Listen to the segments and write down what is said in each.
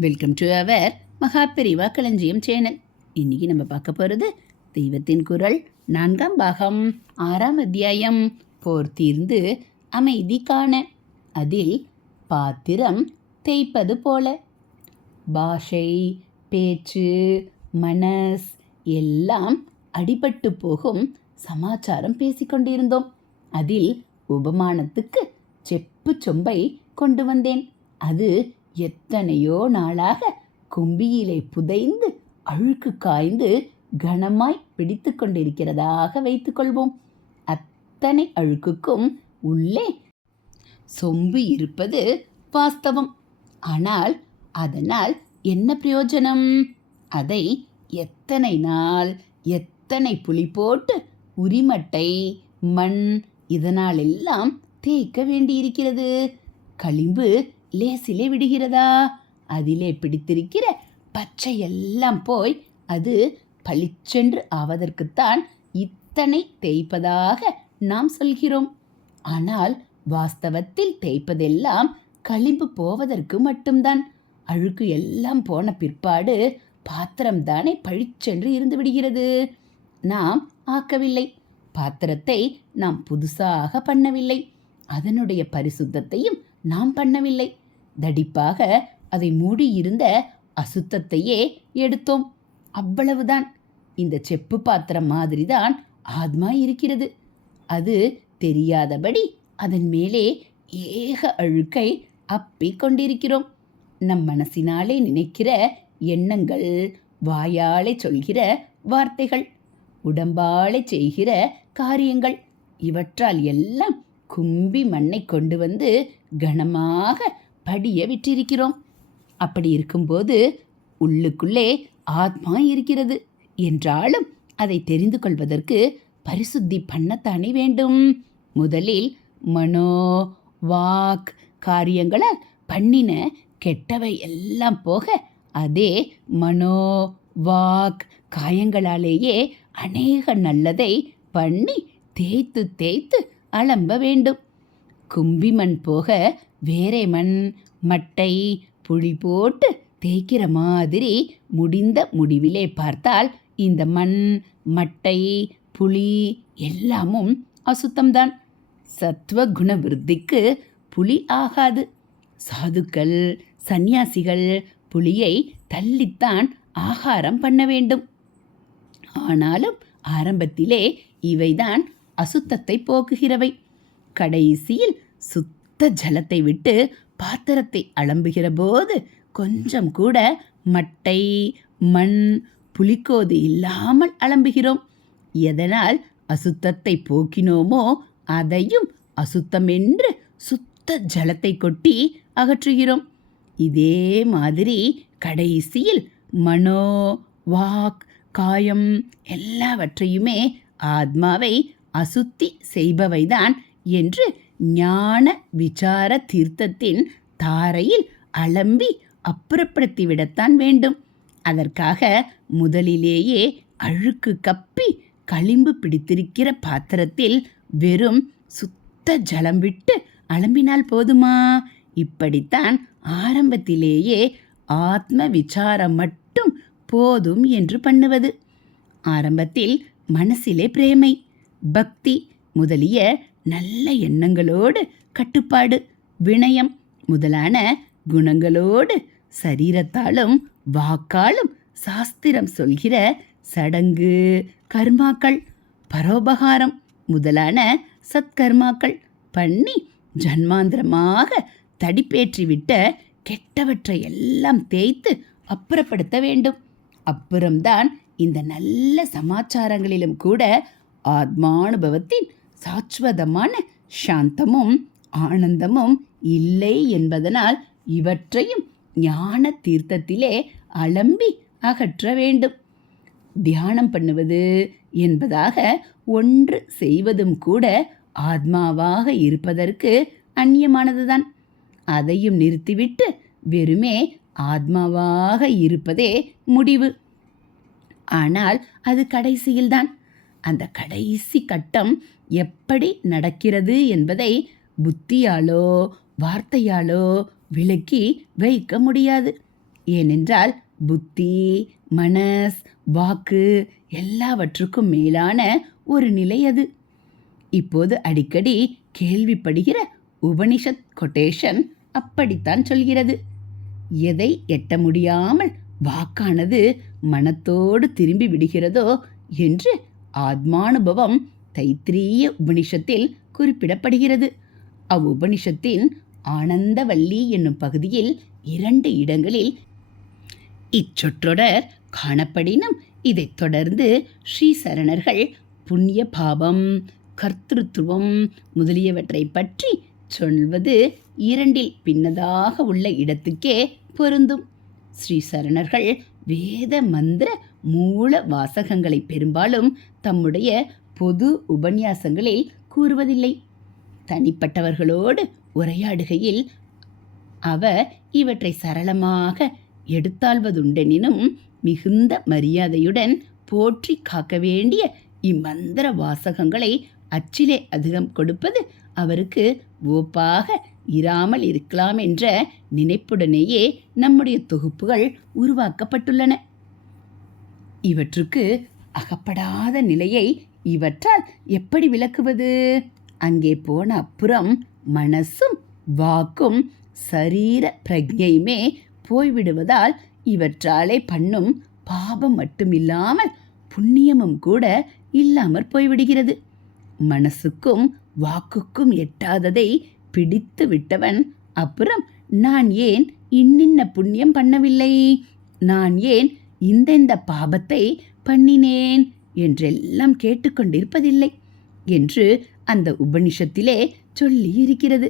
Welcome to our Maha Periyava களஞ்சியம் channel இன்றைக்கி நம்ம பார்க்க போகிறது தெய்வத்தின் குரல் நான்காம் பாகம் ஆறாம் அத்தியாயம். போர் தீர்ந்து அமைதி காண. அதில் பாத்திரம் தேய்ப்பது போல. பாஷை பேச்சு மனஸ் எல்லாம் அடிபட்டு போகும் சமாச்சாரம் பேசிக்கொண்டிருந்தோம் அதில் உபமானத்துக்கு செப்பு சொம்பை கொண்டு வந்தேன். அது எத்தனையோ நாளாக கும்பியிலே புதைந்து அழுக்கு காய்ந்து கனமாய் பிடித்து கொண்டிருக்கிறதாக வைத்துக்கொள்வோம் அத்தனை அழுக்குக்கும் உள்ளே சொம்பு இருப்பது வாஸ்தவம். ஆனால் அதனால் என்ன பிரயோஜனம்? அதை எத்தனை நாள் எத்தனை புளி போட்டு உரிமட்டை மண் இதனாலெல்லாம் தேய்க்க வேண்டியிருக்கிறது. களிம்பு லேசிலே விடுகிறதா? அதிலே பிடித்திருக்கிற பச்சை எல்லாம் போய் அது பளிச்சென்று ஆவதற்குத்தான் இத்தனை தேய்ப்பதாக நாம் சொல்கிறோம். ஆனால் வாஸ்தவத்தில் தேய்ப்பதெல்லாம் களிம்பு போவதற்கு மட்டும்தான். அழுக்கு எல்லாம் போன பிற்பாடு பாத்திரம் தானே பழிச்சென்று இருந்து விடுகிறது. நாம் ஆக்கவில்லை. பாத்திரத்தை நாம் புதுசாக பண்ணவில்லை. அதனுடைய பரிசுத்தத்தையும் நாம் பண்ணவில்லை. தடிப்பாக அதை மூடியிருந்த அசுத்தத்தையே எடுத்தோம். அவ்வளவுதான். இந்த செப்பு பாத்திரம் மாதிரிதான் ஆத்மா இருக்கிறது. அது தெரியாதபடி அதன் மேலே ஏக அழுக்கை அப்பிக் கொண்டிருக்கிறோம். நம் மனசினாலே நினைக்கிற எண்ணங்கள் வாயாலே சொல்கிற வார்த்தைகள் உடம்பாலே செய்கிற காரியங்கள் இவற்றால் எல்லாம் கும்பி மண்ணை கொண்டு வந்து கனமாக அப்படியே விட்டிருக்கிறோம் அப்படி இருக்கும்போது உள்ளுக்குள்ளே ஆத்மா இருக்கிறது. என்றாலும் அதை தெரிந்து கொள்வதற்கு பரிசுத்தி பண்ணத்தானே வேண்டும். முதலில் மனோ வாக் காரியங்களால் பண்ணின கெட்டவை எல்லாம் போக அதே மனோ வாக் காயங்களாலேயே அநேக நல்லதை பண்ணி தேய்த்து தேய்த்து அலம்ப வேண்டும். கும்பி மண் போக வேறே மண் மட்டை புளி போட்டு தேய்க்கிற மாதிரி முடிந்த முடிவிலே பார்த்தால் இந்த மண் மட்டை புளி எல்லாமும் அசுத்தம்தான். சத்துவ குண விருத்திக்கு புலி ஆகாது. சாதுக்கள் சந்நியாசிகள் புலியை தள்ளித்தான் ஆகாரம் பண்ண வேண்டும். ஆனாலும் ஆரம்பத்திலே இவைதான் அசுத்தத்தை போக்குகிறவை. கடைசியில் சுத்த ஜலத்தை விட்டு பாத்திரத்தை அலம்புகிற போது கொஞ்சம் கூட மட்டை மண் புளிக்கோது இல்லாமல் அலம்புகிறோம். எதனால் அசுத்தத்தை போக்கினோமோ அதையும் அசுத்தமென்று சுத்த ஜலத்தை கொட்டி அகற்றுகிறோம். இதே மாதிரி கடைசியில் மனோ வாக் காயம் எல்லாவற்றையுமே ஆத்மாவை அசுத்தி செய்பவைதான் என்று ஞான விசார தீர்த்தத்தின் தாரையில் அலம்பி அப்புறப்படுத்திவிடத்தான் வேண்டும். அதற்காக முதலிலேயே அழுக்கு கப்பி களிம்பு பிடித்திருக்கிற பாத்திரத்தில் வெறும் சுத்த ஜலம் விட்டு அலம்பினால் போதுமா? இப்படித்தான் ஆரம்பத்திலேயே ஆத்ம விசாரம் மட்டும் போதும் என்று பண்ணுவது. ஆரம்பத்தில் மனசிலே பிரேமை பக்தி முதலிய நல்ல எண்ணங்களோடு கட்டுப்பாடு வினயம் முதலான குணங்களோடு சரீரத்தாலும் வாக்காலும் சாஸ்திரம் சொல்கிற சடங்கு கர்மாக்கள் பரோபகாரம் முதலான சத்கர்மாக்கள் பண்ணி ஜன்மாந்திரமாக தடிப்பேற்றிவிட்ட கெட்டவற்றை எல்லாம் தேய்த்து அப்புறப்படுத்த வேண்டும். அப்புறம்தான் இந்த நல்ல சமாச்சாரங்களிலும் கூட ஆத்மானுபவத்தின் சாஸ்வதமான சாந்தமும் ஆனந்தமும் இல்லை என்பதனால் இவற்றையும் ஞான தீர்த்தத்திலே அலம்பி அகற்ற வேண்டும். தியானம் பண்ணுவது என்பதாக ஒன்று செய்வதும் கூட ஆத்மாவாக இருப்பதற்கு அந்நியமானதுதான். அதையும் நிறுத்திவிட்டு வெறுமே ஆத்மாவாக இருப்பதே முடிவு. ஆனால் அது கடைசியில்தான். அந்த கடைசி கட்டம் எப்படி நடக்கிறது என்பதை புத்தியாலோ வார்த்தையாலோ விளக்கி வைக்க முடியாது. ஏனென்றால் புத்தி மனஸ் வாக்கு எல்லாவற்றுக்கும் மேலான ஒரு நிலை அது. இப்போது அடிக்கடி கேள்விப்படுகிற உபனிஷத் கொட்டேஷன் அப்படித்தான் சொல்கிறது. எதை எட்ட முடியாமல் வாக்கானது மனத்தோடு திரும்பி விடுகிறதோ என்று ஆத்மானுபவம் தைத்திரிய உபனிஷத்தில் குறிப்பிடப்படுகிறது. அவ்வுபனிஷத்தின் ஆனந்தவல்லி என்னும் பகுதியில் இரண்டு இடங்களில் இச்சொற்றொடர் காணப்படினும் இதைத் தொடர்ந்து ஸ்ரீ சரணர்கள் புண்ணிய பாவம் கர்த்திருத்துவம் முதலியவற்றை பற்றி சொல்வது இரண்டில் பின்னதாக உள்ள இடத்துக்கே பொருந்தும். ஸ்ரீ சரணர்கள் வேத மந்திர மூல வாசகங்களை பெரும்பாலும் தம்முடைய பொது உபன்யாசங்களில் கூறுவதில்லை. தனிப்பட்டவர்களோடு உரையாடுகையில் அவர் இவற்றை சரளமாக எடுத்தாள்வதுண்டெனினும் மிகுந்த மரியாதையுடன் போற்றி காக்க வேண்டிய இம்மந்திர வாசகங்களை அச்சிலே அதிகம் கொடுப்பது அவருக்கு ஓப்பாக இராமல் இருக்கலாம் என்ற நினைப்புடனேயே நம்முடைய தொகுப்புகள் உருவாக்கப்பட்டுள்ளன. இவற்றுக்கு அகப்படாத நிலையை இவற்றால் எப்படி விளக்குவது? அங்கே போன அப்புறம் மனசும் வாக்கும் சரீர பிரஜையுமே போய்விடுவதால் இவற்றாலே பண்ணும் பாபம் மட்டுமில்லாமல் புண்ணியமும் கூட இல்லாமற் போய்விடுகிறது. மனசுக்கும் வாக்குக்கும் எட்டாததை பிடித்து விட்டவன் அப்புறம் நான் ஏன் இன்னின்ன புண்ணியம் பண்ணவில்லை? நான் ஏன் இந்தெந்த பாபத்தை பண்ணினேன்? என்றெல்லாம் கேட்டுக்கொண்டிருப்பதில்லை என்று அந்த உபனிஷத்திலே சொல்லி இருக்கிறது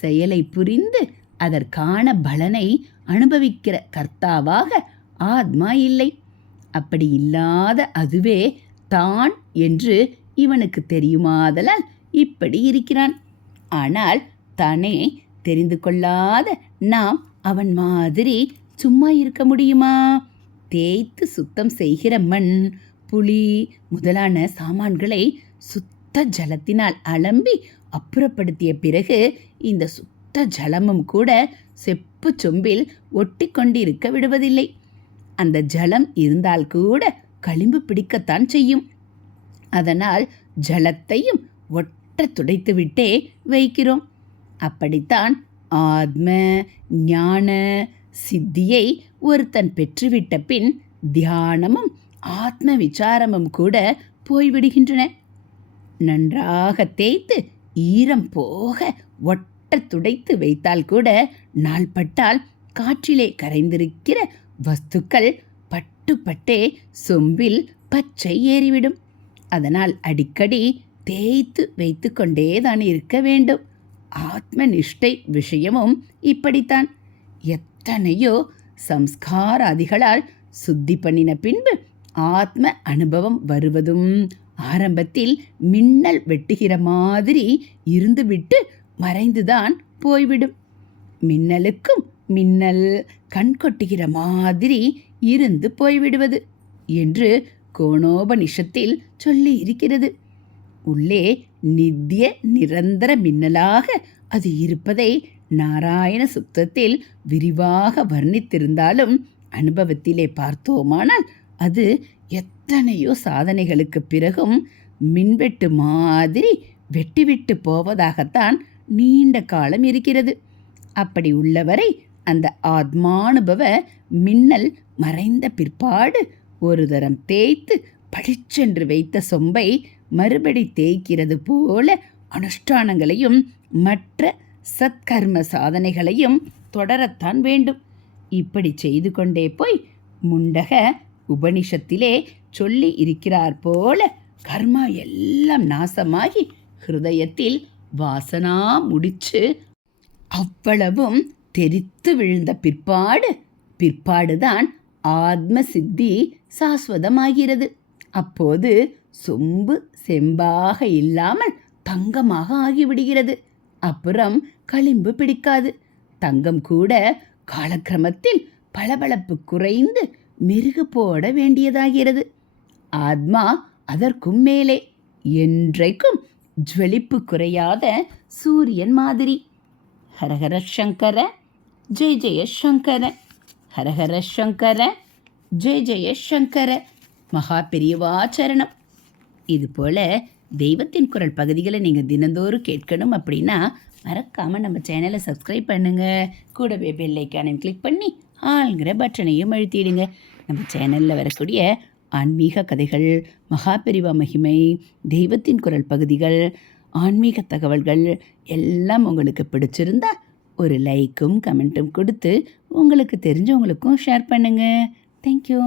செயலை புரிந்து அதற்கான பலனை அனுபவிக்கிற கர்த்தாவாக ஆத்மா இல்லை. அப்படி இல்லாத அதுவே தான் என்று இவனுக்கு தெரியுமாதலால் இப்படி இருக்கிறான். ஆனால் தானே தெரிந்து கொள்ளாத நாம் அவன் மாதிரி சும்மா இருக்க முடியுமா? தேய்த்து சுத்தம் செய்கிற மண் புளி முதலான சாமான்களை சுத்த ஜலத்தினால் அலம்பி அப்புறப்படுத்திய பிறகு இந்த சுத்த ஜலமும் கூட செப்பு சொம்பில் ஒட்டி கொண்டிருக்க விடுவதில்லை. அந்த ஜலம் இருந்தால் கூட களிம்பு பிடிக்கத்தான் செய்யும். அதனால் ஜலத்தையும் ஒட்ட துடைத்துவிட்டே வைக்கிறோம். அப்படித்தான் ஆத்ம ஞான சித்தியை ஒருத்தன் பெற்றுவிட்ட பின் தியானமும் ஆத்ம விசாரமும் கூட போய்விடுகின்றன. நன்றாக தேய்த்து ஈரம் போக ஒட்ட துடைத்து வைத்தால் கூட நாள்பட்டால் காற்றிலே கரைந்திருக்கிற வஸ்துக்கள் பட்டுப்பட்டே சொம்பில் பச்சை ஏறிவிடும். அதனால் அடிக்கடி தேய்த்து வைத்து கொண்டேதான் இருக்க வேண்டும். ஆத்ம நிஷ்டை விஷயமும் இப்படித்தான். எத்தனையோ சம்ஸ்காராதிகளால் சுத்தி பண்ணின பின்பு ஆத்ம அனுபவம் வருவதும். ஆரம்பத்தில் மின்னல் வெட்டுகிற மாதிரி இருந்துவிட்டு மறைந்துதான் போய்விடும். மின்னலுக்கும் மின்னல் கண் கொட்டுகிற மாதிரி இருந்து போய்விடுவது என்று கோணோபனிஷத்தில் சொல்லி இருக்கிறது. உள்ளே நித்திய நிரந்தர மின்னலாக அது இருப்பதை நாராயண சுத்தத்தில் விரிவாக வர்ணித்திருந்தாலும் அனுபவத்திலே பார்த்தோமானால் அது எத்தனையோ சாதனைகளுக்கு பிறகும் மின்வெட்டு மாதிரி வெட்டிவிட்டு போவதாகத்தான் நீண்ட காலம் இருக்கிறது. அப்படி உள்ளவரை அந்த ஆத்மானுபவ மின்னல் மறைந்த பிற்பாடு ஒரு தரம் தேய்த்து பளிச்சென்று வைத்த சொம்பை மறுபடி தேய்க்கிறது போல அனுஷ்டானங்களையும் மற்ற சத்கர்ம சாதனைகளையும் தொடரத்தான் வேண்டும். இப்படி செய்து கொண்டே போய் முண்டக உபனிஷத்திலே சொல்லி இருக்கிறார் போல கர்மா எல்லாம் நாசமாகி ஹிருதயத்தில் வாசனா முடிச்சு அவ்வளவும் தெரித்து விழுந்த பிற்பாடு பிற்பாடுதான் ஆத்ம சித்தி சாஸ்வதமாகிறது. அப்போது சொம்பு செம்பாக இல்லாமல் தங்கமாக ஆகிவிடுகிறது. அப்புறம் களிம்பு பிடிக்காது. தங்கம் கூட காலக்கிரமத்தில் பளபளப்பு குறைந்து மெருகு போட வேண்டியதாகிறது. ஆத்மா அதற்கும் மேலே. என்றைக்கும் ஜுவலிப்பு குறையாத சூரியன் மாதிரி. ஹரஹர சங்கர ஜெய ஜெய சங்கர. ஹரஹர சங்கர ஜெய ஜெய சங்கர. மகா பெரியவாச்சரணம் இது போல் தெய்வத்தின் குரல் பகுதிகளை நீங்கள் தினந்தோறும் கேட்கணும் அப்படின்னா மறக்காமல் நம்ம சேனலை சப்ஸ்கிரைப் பண்ணுங்கள் கூடவே பெல்லைக்கானையும் கிளிக் பண்ணி ஆளுங்கிற பட்டனையும் அழுத்திடுங்க. நம்ம சேனலில் வரக்கூடிய ஆன்மீக கதைகள் மகாபெரிவா மகிமை தெய்வத்தின் குரல் பகுதிகள் ஆன்மீக தகவல்கள் எல்லாம் உங்களுக்கு பிடிச்சிருந்தா ஒரு லைக்கும் கமெண்ட்டும் கொடுத்து உங்களுக்கு தெரிஞ்சவங்களுக்கும் ஷேர் பண்ணுங்கள் தேங்க்யூ